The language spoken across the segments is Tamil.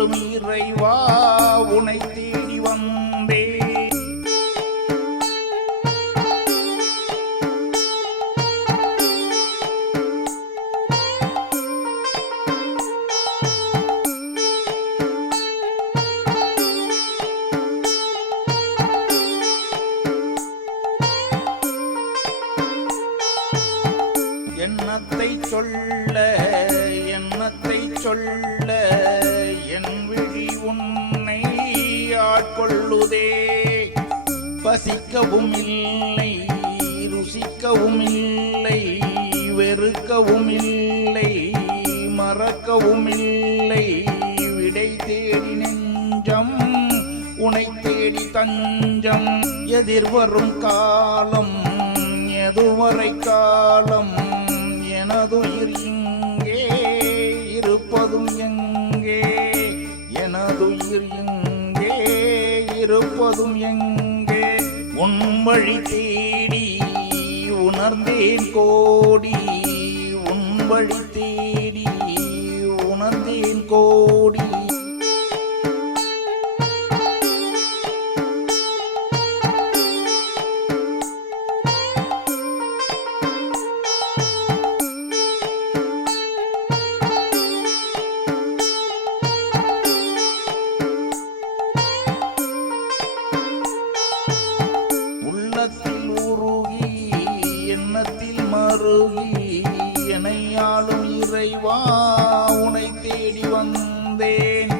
என்னையாளும் இறைவா உனை தேடி வந்தே. எண்ணத்தை சொல்ல எண்ணத்தை சொல்ல என் விழி உன்னை ஆட்கொள்ளுதே. பசிக்கவும் இல்லை ருசிக்கவும் இல்லை வெறுக்கவும் இல்லை மறக்கவும் இல்லை. விடை தேடி நெஞ்சம் உனை தேடி தஞ்சம். எதிர்வரும் காலம் எதுவரை காலம் எனதுயிர் இங்கே இருப்பதும் எங்கே எனதுயிர் இங்கே இருப்பதும் எங்கே. உன் வழி தேடி உணர்ந்தேன் கோடி உன் வழி தேடி உணர்ந்தேன் கோடி. உள்ளத்தில் உருகி எண்ணத்தில் மருகி என்னையாளும் இறைவா உனை தேடி வந்தேன்.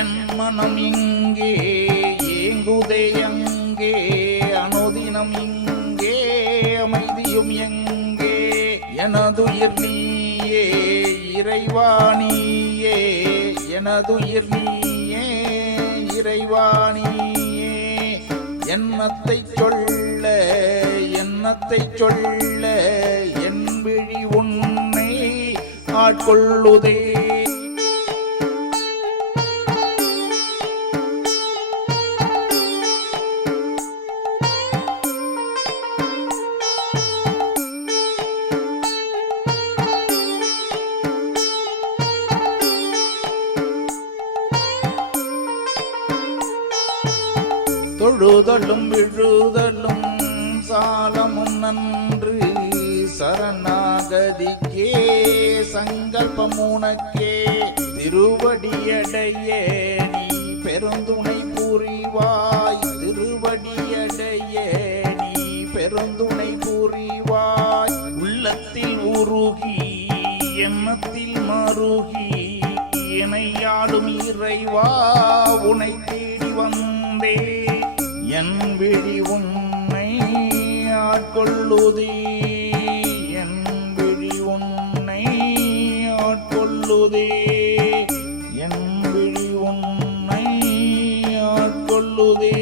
என் மனம் இங்கே ஏங்குதே அங்கே அனுதினம் இங்கே அமைதியும் எங்கே. எனதுயிர் நீயே இறைவா நீயே எனதுயிர் நீயே இறைவா நீயே. எண்ணத்தை சொல்ல எண்ணத்தை சொல்ல என் விழி உன்னை ஆட்கொள்ளுதே. தொழுதலும் விழுதலும் சாலமும் நன்று சரணாகதிக்கே சங்கல்பம் உனக்கே. திருவடியடைய நீ பெருந்துணை புரிவாய் திருவடியடைய நீ பெருந்துணை புரிவாய். உள்ளத்தில் உருகி எண்ணத்தில் மருகி என்னையாளும் இறைவா உனை தேடி வந்தே. என் விழி உன்னை ஆட்கொள்ளுதே என் விழி உன்னை ஆட்கொள்ளுதே என் விழி உன்னை ஆட்கொள்ளுதே.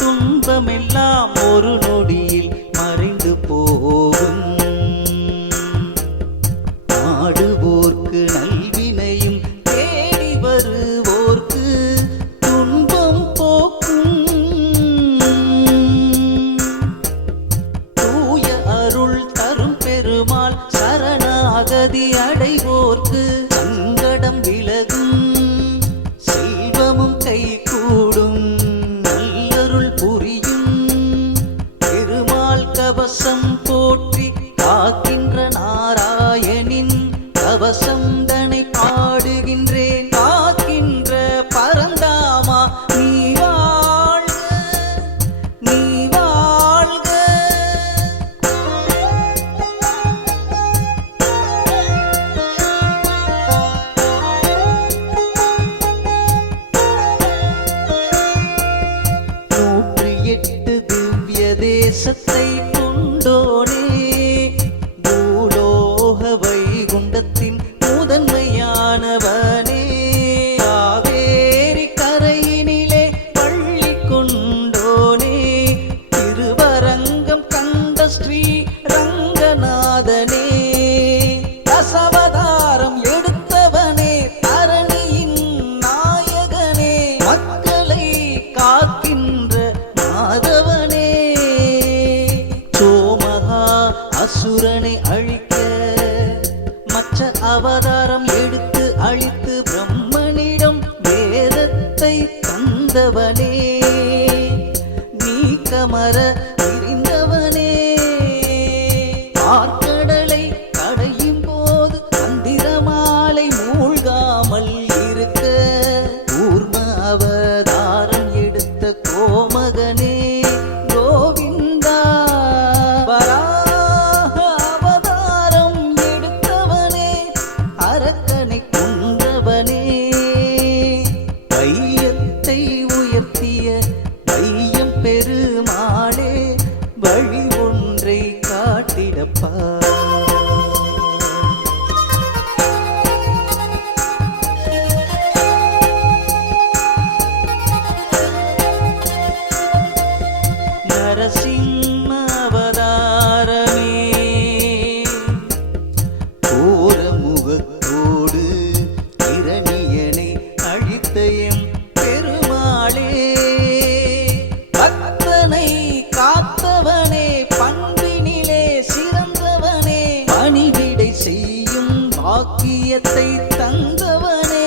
துன்பமெல்லாம் ஒரு நொடியில் மறைந்து போகும். ஆடுவோர்க்கு நல்வினையும் தேடி வருவோர்க்கு துன்பம் போக்கும். தூய அருள் தரும் பெருமாள் சரணாகதி அடைவோர்க்கு சங்கடம் விலகும் செல்வமும் கை கூடும். கவசம் போற்றி காக்கின்ற நாராயணின் கவசம் தனை பாடுகின்றேன். காக்கின்ற பரந்தாமா நீ வாழ்க நீ வாழ்க. தேசத்தை கொண்டோனே பூலோக வைகுண்டத்தின் முதன் தசவதாரம் எடுத்தவனே தரணியின் நாயகனே மக்களை காக்கின்ற மாதவனே சோமகா அசுரனை அழிக்க மற்ற அவதாரம் எடுத்து அழித்து பிரம்மனிடம் வேதத்தை தந்தவனே நீக்கமர விரிந்தவனே ஆர்க்கடலை கடையும் போது மந்திரமாலை மூழ்காமல் இருக்க கூர்ம அவதாரம் எடுத்த கோமகனே கோவிந்தா வராக அவதாரம் எடுத்தவனே அரக்கனை கொன்றவனே வையத்தை உயர்த்திய வையம் பெருமாளே வழி ஒன்றை காட்டிடப்பா நரசிம்ம அவதாரமே கோரமுகத்தோடு இரணியனை அழித்த எம் பெருமாளே பக்தனை காத்தவனே பண்பினிலே சிறந்தவனே பணிவிடை செய்யும் பாக்கியத்தை தந்தவனே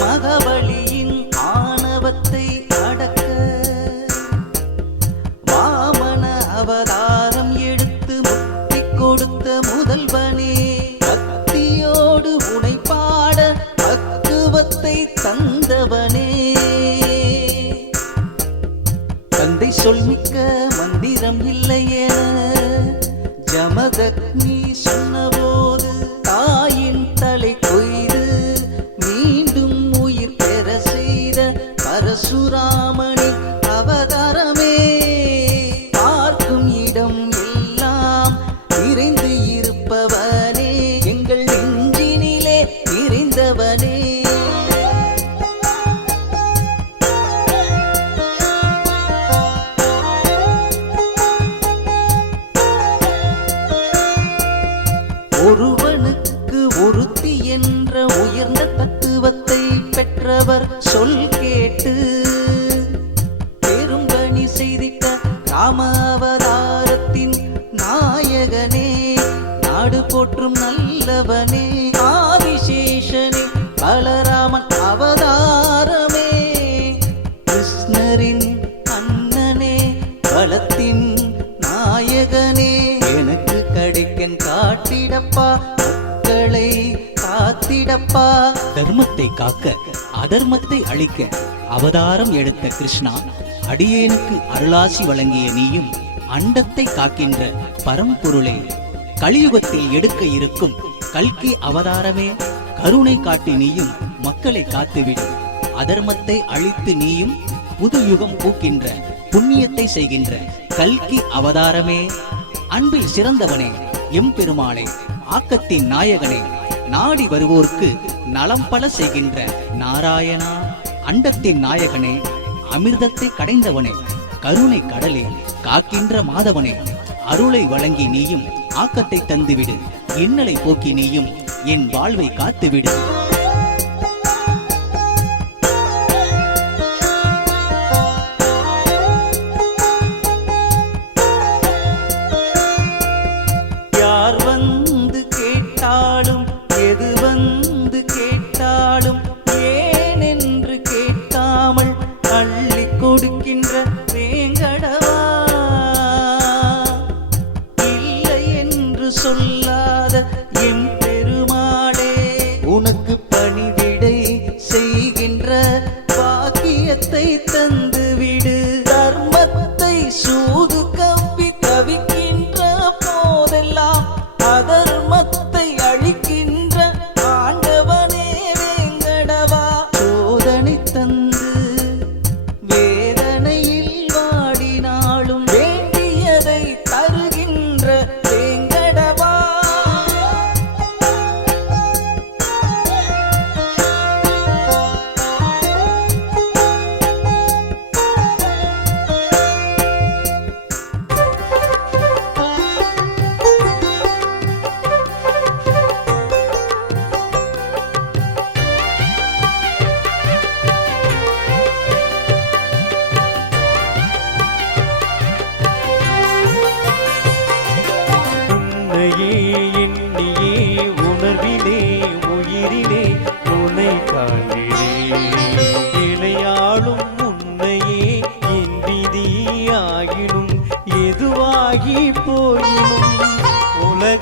மகவலியின் ஆணவத்தை அடக்க வாமன அவதாரம் எடுத்து முக்தி கொடுத்த முதல்வனே பக்தியோடு உனை பாட பக்குவத்தை தந்தவனே தந்தை சொல்மிக்க மந்திரம் இல்லையென ஜமதக்னி சொன்னபோது தாயின் தலை கொய்து மீண்டும் உயிர் பெற செய்த பரசுராமனின் அவதாரமே பார்க்கும் இடம் எல்லாம் நிறைந்து இருப்பவனே எங்கள் நெஞ்சினிலே நிறைந்தவனே ஒருவனுக்கு ஒருத்தி என்ற உயர்ந்த தத்துவத்தை பெற்றவர் சொல் கேட்டு பெரும்பணி செய்திட்ட ராம அவதாரத்தின் நாயகனே நாடு போற்றும் நல்லவனே ஆதிசேஷனே பலராமன் அவதாரமே கிருஷ்ணரின் அண்ணனே பலத்தின் நாயகனே எனக்கு கிடைக்கன் காட்டிடப்பா மக்களை காத்திடப்பா தர்மத்தை காக்க அதர்மத்தை அழிக்க அவதாரம் எடுத்த கிருஷ்ணா அடியேனுக்கு அருளாசி வழங்கிய நீயும் அண்டத்தை காக்கின்ற பரம்பொருளே கலியுகத்தில் எடுக்க இருக்கும் கல்கி அவதாரமே கருணை காட்டி நீயும் மக்களை காத்துவிடு அதர்மத்தை அழித்து நீயும் புது யுகம் பூக்கின்ற புண்ணியத்தை செய்கின்ற கல்கி அவதாரமே அன்பில் சிறந்தவனே எம்பெருமாளே ஆக்கத்தின் நாயகனே நாடி வருவோர்க்கு நலம் பல செய்கின்ற நாராயணா அண்டத்தின் நாயகனே அமிர்தத்தை கடைந்தவனே கருணை கடலே காக்கின்ற மாதவனே அருளை வழங்கி நீயும் ஆக்கத்தை தந்துவிடு இன்னலை போக்கி நீயும் என் வாழ்வை காத்துவிடு யார் வந்து கேட்டாலும் எது வந்து கேட்டாலும் ஏனென்று கேட்காமல் அள்ளி கொடுக்கின்ற வேங்கடவா இல்லை என்று சொல்லாத எம் பெருமாளே உனக்கு பணிவிடை செய்கின்ற பாக்கியத்தை தந்துவிடு தர்மத்தை சூது கவ்வி தவிக்கின்ற போதெல்லாம் அதர்மத்தை அழிக்கின்ற ஆண்டவனே வேங்கடவா சோதனை தந்து வேதனையில் வாடினாலும் வேண்டியதை தருகின்ற வேங்கடவா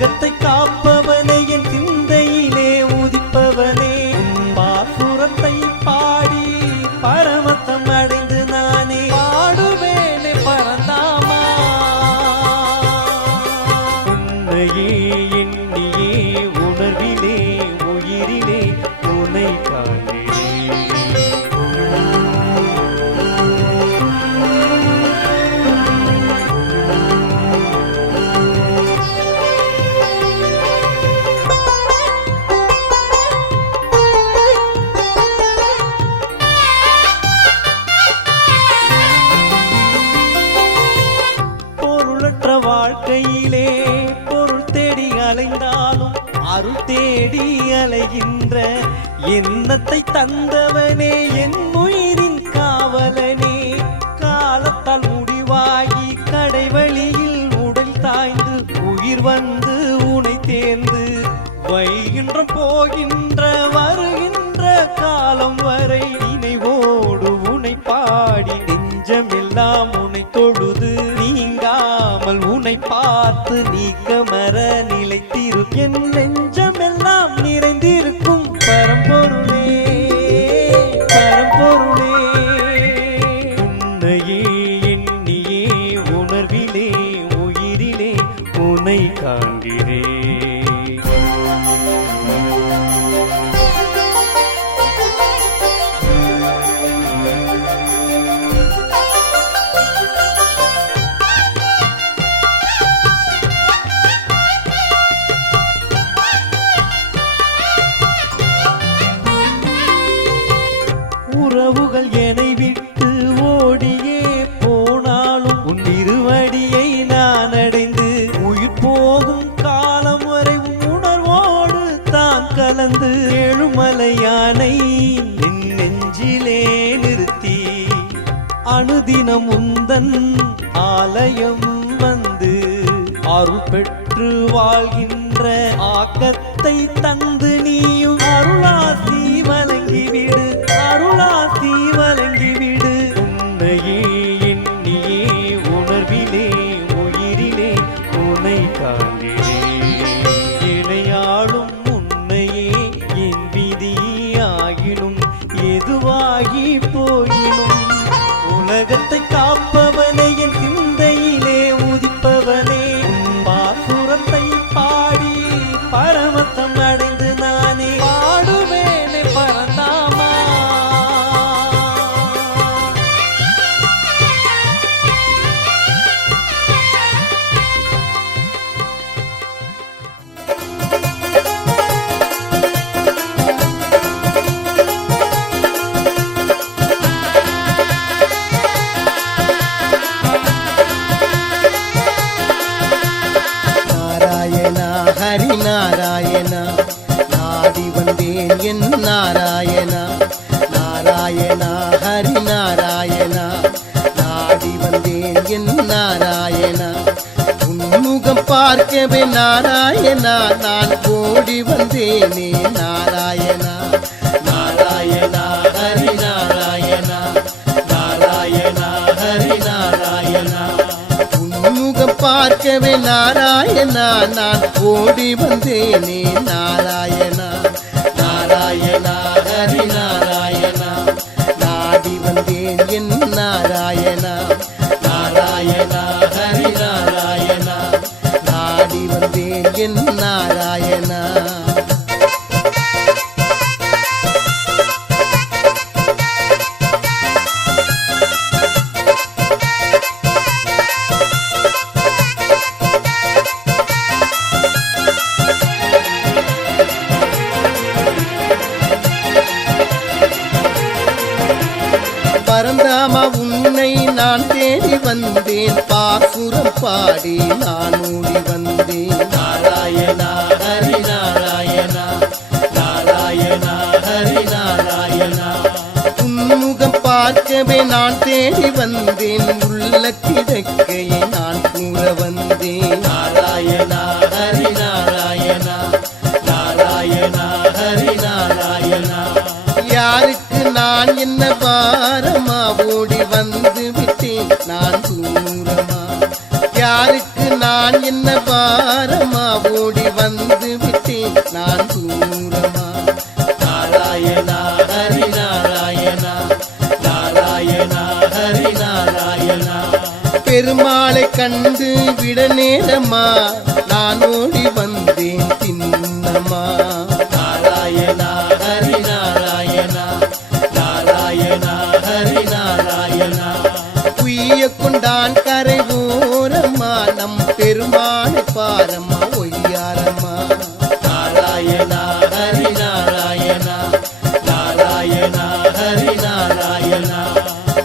உலகத்தை காப்பவனே என் சிந்தையிலே உதிப்பவனே பாசுரத்தை பாடி பரமத்தம் அடைந்து நானே பாடுவேனே பரந்தாமா உன்னையே எண்ணியே உணர்விலே உயிரிலே உன்னை காண்கிறேன் வாழ்க்கையிலே பொருள் தேடி அலைந்தாலும் அருள் தேடி அலைகின்ற எண்ணத்தை தந்தவனே என் உயிரின் காவலனே காலத்தால் முடிவாகி கடைவழியில் உடல் தாய்ந்து உயிர் வந்து உனை தேர்ந்து வைகின்ற போகின்ற வருகின்ற காலம் வரை நினைவோடு உனை பாடி நெஞ்சமெல்லாம் உனை தொழுது நீங்காமல் உனை பார்த்து நீக்கமர நிலைத்திரு என் நெஞ்சமெல்லாம் நிறைந்திருக்கும் பரம்பொருளே பரம்பொருளே உன்னையே எண்ணியே உணர்விலே உயிரிலே உனை காண்கிறேன் உறவுகள் என்னை விட்டு ஓடியே போனாலும் உன் இருவடியை நான் அடைந்து உயிர் போகும் காலம் வரை உணர்வோடு தான் கலந்து ஏழுமலையானை என் நெஞ்சிலே நிறுத்தி அனுதினம் உந்தன் ஆலயம் வந்து அருள் பெற்று வாழ்கின்ற ஆக்கத்தை தந்து நீயும் அருளாசி வழங்கிவிடு அருளாசி வழங்கிவிடு உன்னையே எண்ணியே உணர்விலே உயிரிலே உன்னை காண்கிறேன் இணையாளும் உன்னையே என் விதியாகினும் எதுவாகி போயினும் உலகத்தை காப்பவனே என் சிந்தையிலே உதிப்பவனே பாசுரத்தை பாடி பரமத்தம் அடைந்து நானே பாடுவேனே பரந்தாமா ஹரி நாராயணா நாடி வந்தேன் என் நாராயணா நாராயணா ஹரி நாராயணா நாடி வந்தேன் என் நாராயணா உன்முகம் பார்க்கவே நாராயணா நான் ஓடி வந்தேனே நாராயணா நாராயணா ஹரி நாராயணா நாராயணா ஹரி நாராயணா உன்முகம் பார்க்கவே நாராயணா நான் ஓடி வந்தேனே நாராயணா நாராயணா ஹரி நாராயணா நாடி வந்தேன் என் நாராயணா நாராயணா ஹரி நாராயணா நாடி வந்தேன் என் நாராயணா பரந்தாமா உன்னை நான் தேடி வந்தேன் பாசுரம் பாடி நான் ஓடி வந்தேன் நாராயணா ஹரி நாராயணா நாராயணா ஹரி நாராயணா உன்முகம் பார்க்கவே நான் தேடி வந்தேன் உள்ள கிடக்கையை நான் கூற வந்தேன் நாராயணா ஹரி நாராயணா நாராயணா ஹரி நாராயணா யாருக்கு நான் என்ன பாரமா ஓடி வந்து விட்டேன் நான் தூரமா யாருக்கு நான் நான் என்ன பாரமா ஓடி வந்து விட்டேன் நான் தூரமா. நாராயணா ஹரி நாராயணா, நாராயணா ஹரி நாராயணா. பெருமாளை கண்டு விட நேரமா நான் ஓடி வந்தேன் தின்னமா. நாராயணா ஹரி நாராயணா, நாராயணா ஹரி நாராயணா. உய்ய கொண்டான் கரை ஓரம்மா நம் பெருமாளை பாரம்மா ஒய்யாரம்மா. நாராயணா ஹரி நாராயணா, நாராயணா ஹரி நாராயணா,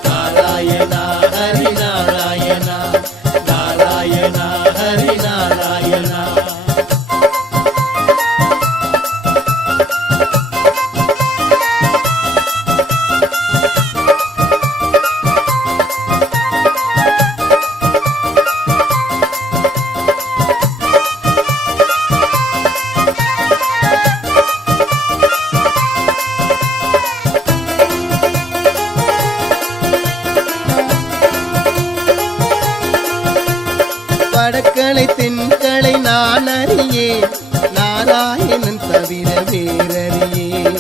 நாராயணா ஹரி நாராயணா, நாராயணா ஹரி நாராயணா. வடக்கலை தென்கலை நான் அறியேன், நாராயணன் தவிர வேறறியேன்.